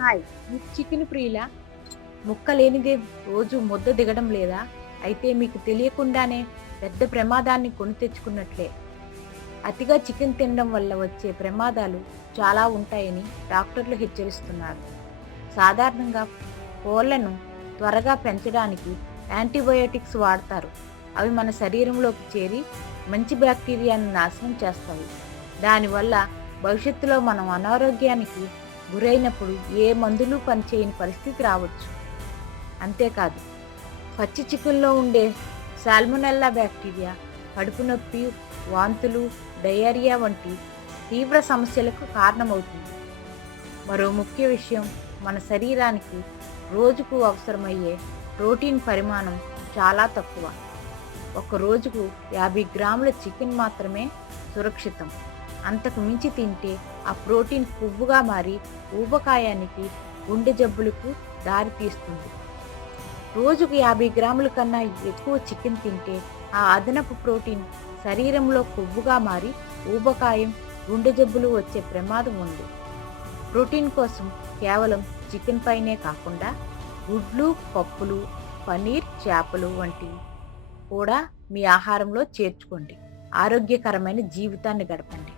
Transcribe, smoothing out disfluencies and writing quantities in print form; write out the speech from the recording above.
Hi! మీకు chicken ప్రియులా? ముక్క లేనిదే రోజు ముద్ద దిగడం లేదా? అయితే మీకు తెలియకుండానే పెద్ద ప్రమాదాన్ని కొని తెచ్చుకున్నట్లే. అతిగా చికెన్ తినడం వల్ల వచ్చే ప్రమాదాలు చాలా ఉంటాయని డాక్టర్లు హెచ్చరిస్తున్నారు. సాధారణంగా కోళ్లను త్వరగా పెంచడానికి యాంటీబయోటిక్స్ వాడతారు. అవి మన శరీరంలోకి చేరి మంచి బ్యాక్టీరియాను నాశనం చేస్తాయి. దానివల్ల భవిష్యత్తులో మనం అనారోగ్యానికి గురైనప్పుడు ఏ మందులు పనిచేయని పరిస్థితి రావచ్చు. అంతేకాదు, పచ్చి చికెన్లో ఉండే సాల్మొనెల్లా బ్యాక్టీరియా కడుపు నొప్పి, వాంతులు, డయేరియా వంటి తీవ్ర సమస్యలకు కారణమవుతుంది. మరో ముఖ్య విషయం, మన శరీరానికి రోజుకు అవసరమయ్యే ప్రోటీన్ పరిమాణం చాలా తక్కువ. ఒక రోజుకు 50 గ్రాముల చికెన్ మాత్రమే సురక్షితం. అంతకు మించి తింటే ఆ ప్రోటీన్ కొవ్వుగా మారి ఊబకాయానికి, గుండె జబ్బులకు దారితీస్తుంది. రోజుకు 50 గ్రాముల కన్నా ఎక్కువ చికెన్ తింటే ఆ అదనపు ప్రోటీన్ శరీరంలో కొవ్వుగా మారి ఊబకాయం, గుండె జబ్బులు వచ్చే ప్రమాదం ఉంది. ప్రోటీన్ కోసం కేవలం చికెన్ పైనే కాకుండా గుడ్లు, పప్పులు, పనీర్, చేపలు వంటివి కూడా మీ ఆహారంలో చేర్చుకోండి. ఆరోగ్యకరమైన జీవితాన్ని గడపండి.